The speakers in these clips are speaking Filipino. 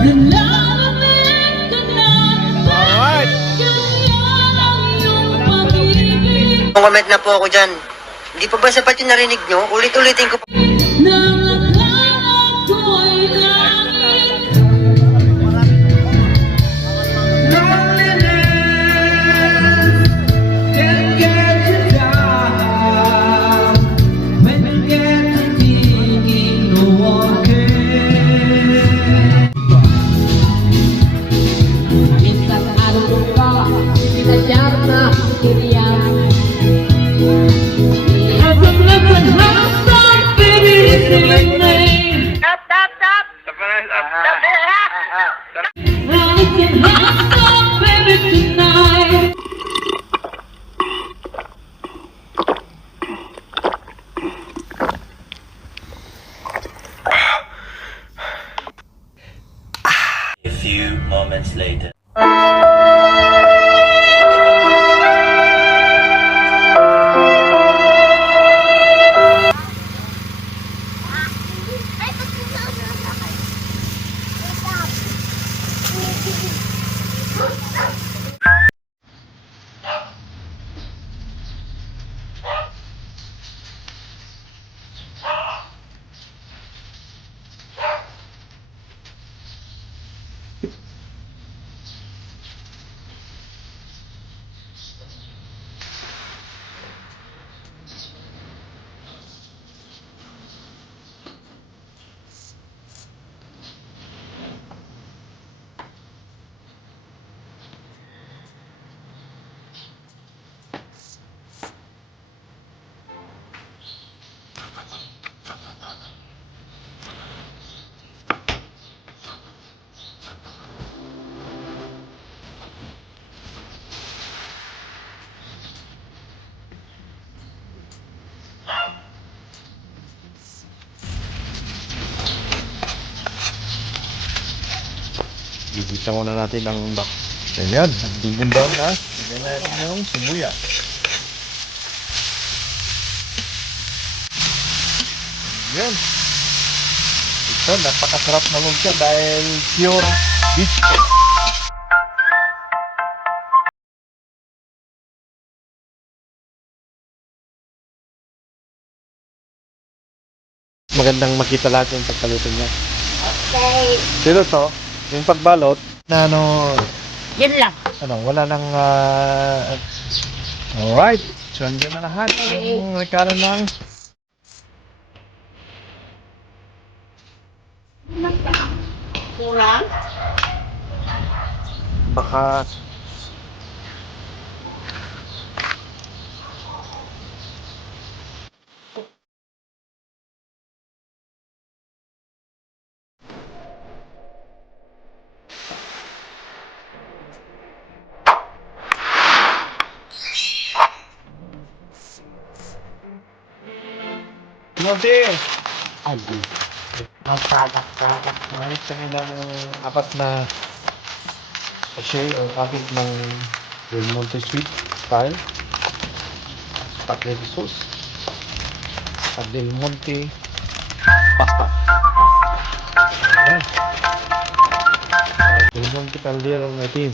Alright. Comment na po ako dyan. Hindi pa ba sapat yung narinig nyo? Ulit-ulitin ko. A few moments later. Gigisa muna natin ang bak. Ayan, nagdugong down na. Lagyan natin yung sibuyas. Ayan. Ito, napakasarap na lumpia dahil pure beef cake. Magandang makita natin yung pagkaluto niya. Okay. Sino to? Yung pagbalot na ano, Yan lang. wala nang alright. So, andyan na lahat. Yung nagkaroon ng Kurang. baka Note! Adi. Magsadak-sadak. Ayos na ilang apat na sachet o apat ng Del Monte Sweet style. Spaghetti sauce. At Del Monte pasta. Ayan. Del Monte Caldero na itim.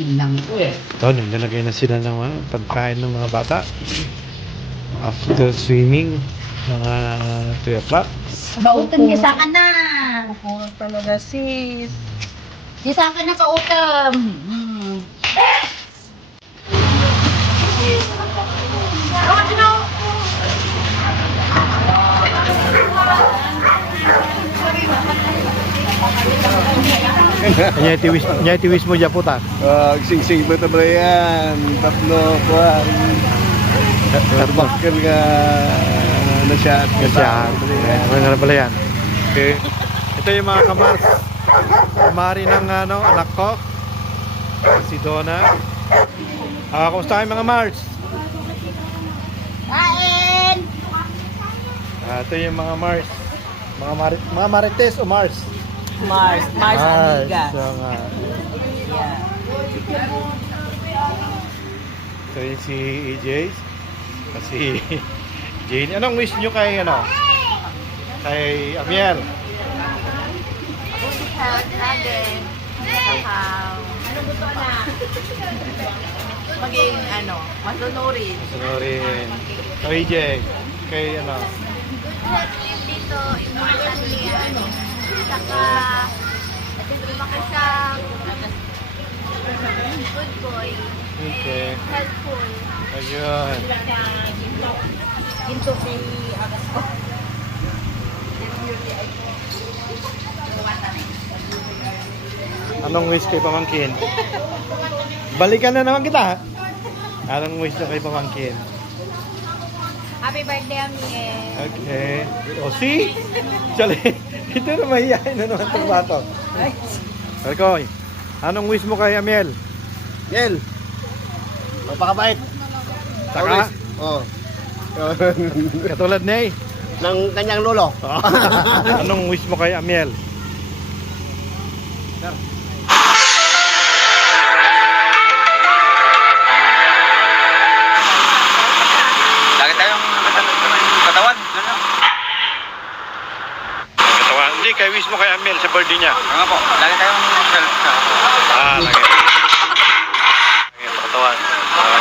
Yun lang po eh. Ito, naglalagay na sila ng pagkain ng mga bata. After swimming, mga 3 o'clock. Kautan niya sa akin na. Oo, talaga sis. Niya sa akin na kautan. Hmm. Nya tiwis mo dyan puta. Sing-sing ba ito yan? Tatlo, kuhan. Bakal nga nasyat. Kasi mga pala yan. Okay. Ito yung mga kamars. Kamari ng anak ko. Si Donna. Kumusta kayo mga Mars? Kain! Ito yung mga Mars. Mga Marites o Mars? Mars amiga. So, Yeah. So yun si EJ. Kasi Jane. Anong wish nyo kay ano? Kay Amiel? Health natin. Anong gusto na? Maging masunurin. Sonorin. So EJ. Kay ano? Dito, importantly, saka, lumaki siya, good boy, Okay. helpful. Ayun. Ginto kay Agasco. Anong wish kay pamangkin? Balikan na naman kita. Anong wish na kay pamangkin? Happy birthday, Amiel. Okay. O, see? Chale, ito na mahihayin na naman itong bato. Alkoy, anong wish mo kay Amiel? Yel! Magpakabait. Saka? Oh. Katulad niya Ng kanyang lolo. Anong wish mo kay Amiel? Lagi tayong katawan. Katawan. Hindi, kay wish mo kay Amiel sa birthday niya. Nga po, lagi tayong Lagi. Katawan.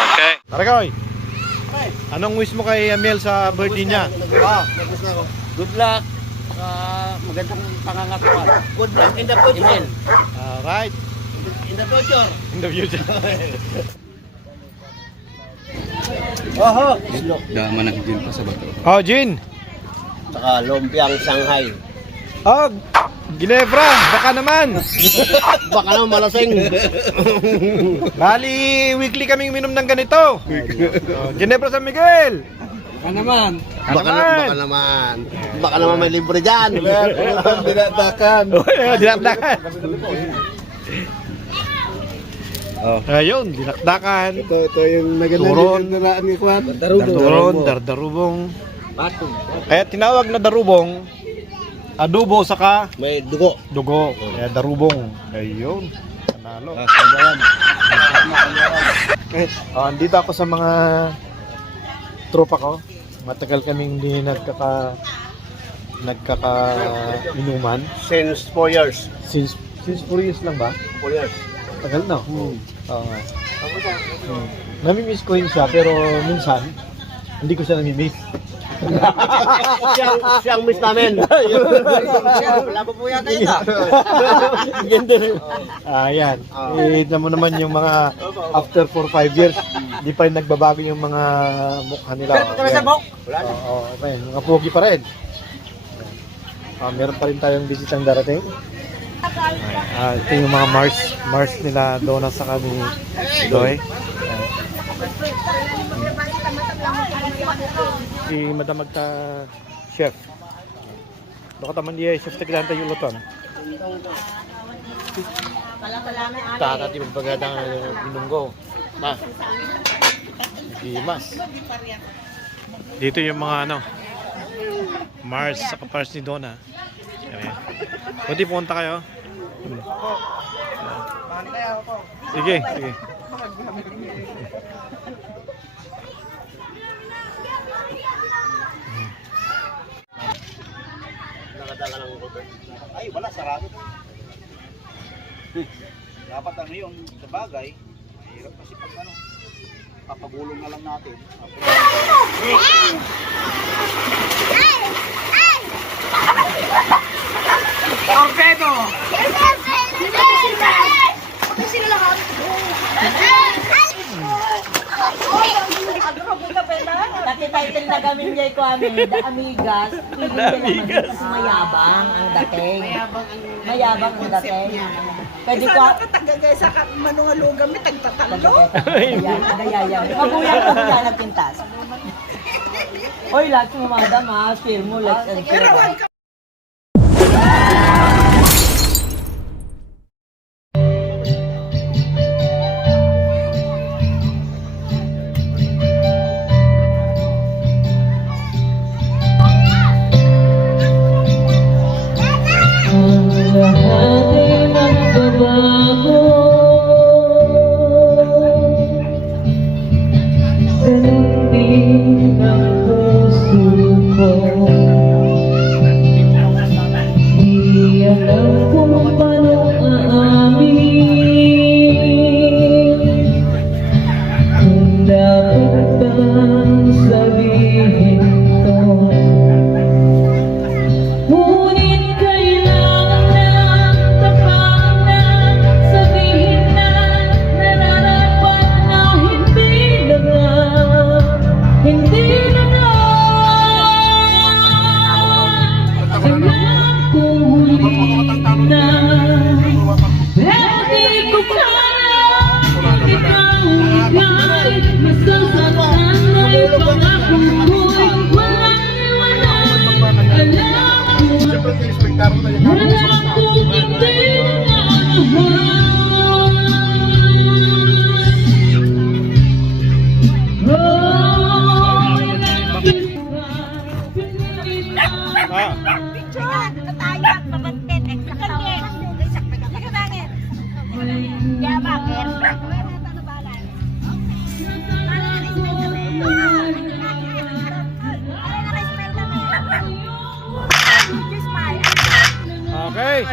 Okay. Alkoy, anong wish mo kay Amiel sa birthday niya? Good luck. Magandang pangangatuan. Good luck in the future. Alright. In the future. In the future. Oho. Damanak din pa sa bato. Oh, Jin. Saka lumpiang Shanghai. Oh, Ginebra. Baka naman. Baka naman malasing. Bali, weekly kaming minom ng ganito. Oh, Ginebra San Miguel. Baka naman. naman. Baka naman may libre dyan. Dinadakan. Dinakdakan. Oh. Ayun, dinakdakan. Ito yung Turon. nagandang ni Kwan. Turon, dardarubong. Kaya tinawag na darubong, adobo saka May dugo. dugo. Kaya darubong. Ayun. Panalo. Andito ako sa mga tropa ko. Matagal kaming hindi nagkaka-inuman. Since 4 years. Since 4 years lang ba? 4 years. Tagal na. Oo nga. Nami-miss ko yun siya, pero minsan, hindi ko siya nami-miss. Siyang miss namin. Wala pa po yata ito. Ganda rin. Ayan. Tignan mo naman yung mga after 4-5 years, di pa rin nagbabago yung mga mukha nila. Oo, mga pogi pa rin. Meron pa rin tayong bisitang darating. Ito yung mga Mars nila Donna sa kami Doy. Si Madam Magta Chef. Doka taman dia chef taglanta yung luton. Tata di magpagadang binunggo. Ma. Dimas. Dito yung mga Mars sa Mars ni Donna. Ayan. Pwede punta kayo. Sige. Ay, wala, sarado. Dapat yung sa bagay, mahirap kasi pag papagulong na lang natin. Dati title na gamin jay ko amin, The Amigas. Amigas. Mayabang ang dating. Mayabang ang dating. Pwede ko Tagagay sa manungalugan may tagtatalo. Dayayang. Maguyang ko na nagpintas. Oy, lahat mo madam ha. Share mo, let's and share. ng puso ko. Di alam kung paano aamin, kung dapat bang sabihin to. Ngunit kailangan ng tapat na sabihin na nararapat na hindi na nga, hindi na nga. Alam kong huli na, pero di ko kaya ikaw ikay masasaktan ay pangako ko'y walang iwanan. Alam kong hindi na Okay.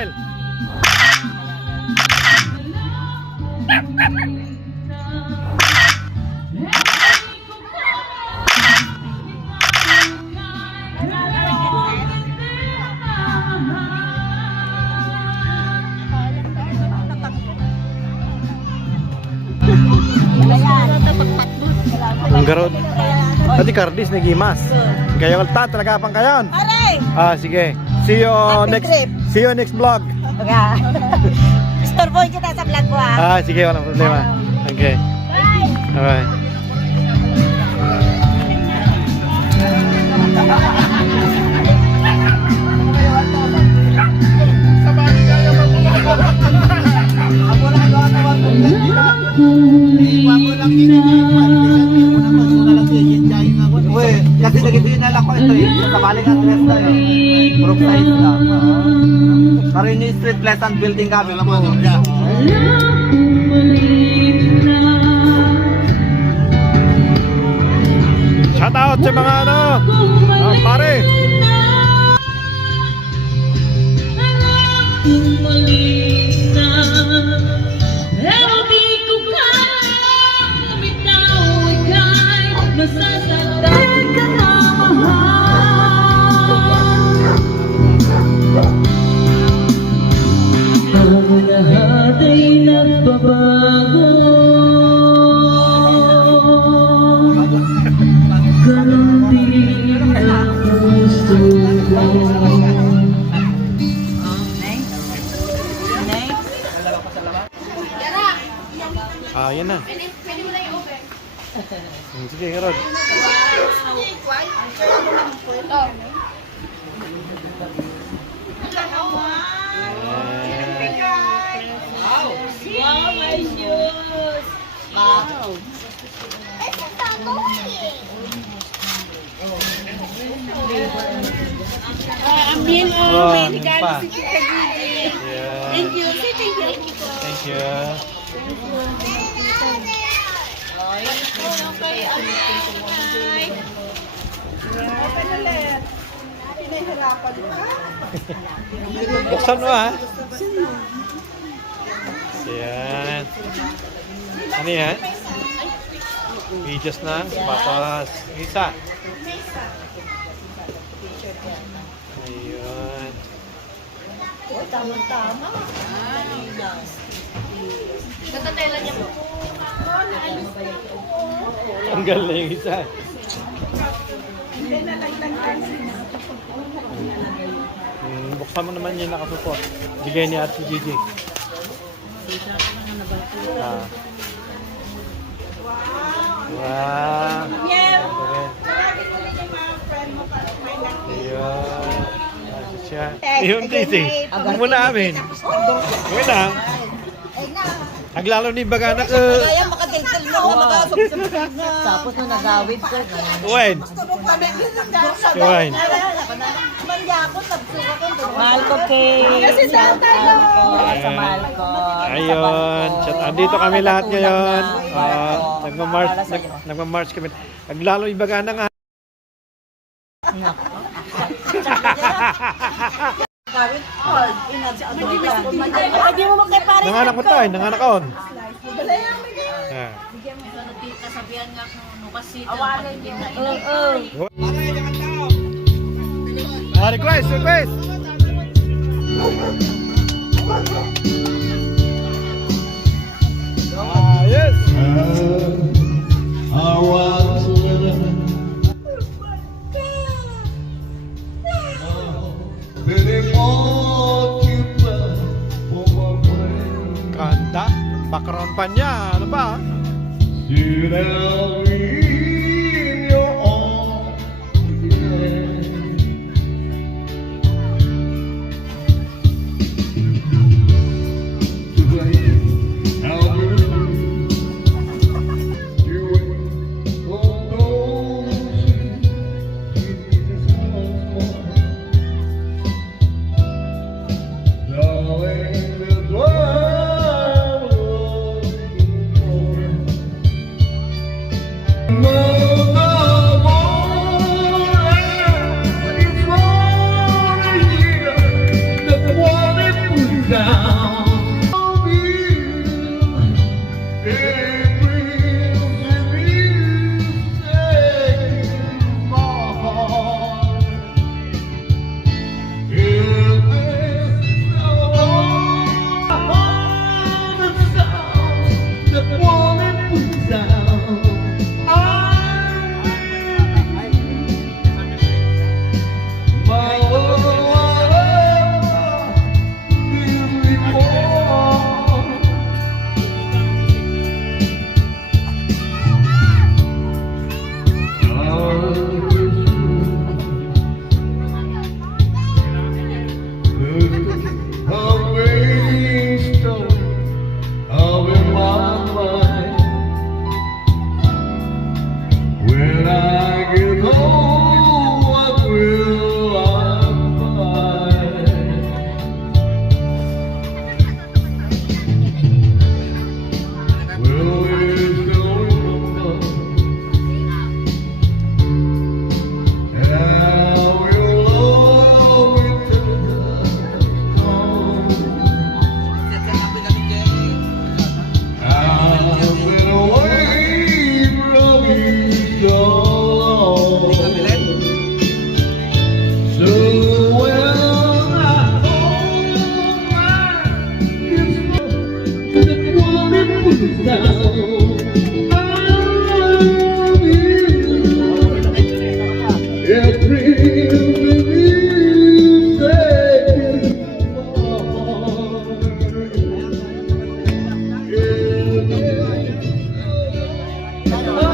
Ang garod. Pati Cardis nagimas. Kayo kalta talaga pang kayon. Aray! Sige. See you next trip. see you next vlog. Store boy kita sa vlog ko ah. Sige, walang problema. Okay. Alright. Kasi nagito yun nala ko ito eh. Sa baling address na yun. Group size lang. Pero yun yung street pleasant building kami. Shout out sa mga pare. Pero di ko kaya bumitaw ika'y masasaktan ka na mahal. Ang lahat ay nagbabago, ganon din ang puso ko. Yan na. Sige, Rod. Wow, my shoes! Wow! Amin, Oh, may yun regalo pa. si Tita Gigi. Yeah. Thank you. Say thank you. Thank you. Buksan mo ha. Yan. Ano yan? Medyas ng sapatos. Isa. Ayun. Tama-tama. Natatela niya po. Tanggal na yung isa. Buksan mo naman yung nakasupot. Bigay ni Ate Gigi. Wow. Ayun. Siya. Yung tisi. Ano mo na amin? Gawin na. Naglalo ni Bagana ka. Kaya makadiltil mo nga tapos na nagawid ko. Wen. Wen. Mahal ko kay shout out ko sa mahal ko. Ayun. Andito kami lahat ngayon. Nagmamarch kami. Naglalo ni Bagana nga. Pwede mo magkipare. Nanganak mo tayo, nanganak on. Ah. Kasabihan nga kung kasi Oo. Request, request. Yes. I was living very occupied for my friend. Kanta. Background pa niya. Ano ba? Sit down in your arms again. To play how you don't know Jesus once more. Darling, that's what I'm looking for. When I get home, what will I find? Will we still remember how your love returned home? I've been away from you so long. So when I hold my kiss, the one puts down. I love you. Every you say goodbye.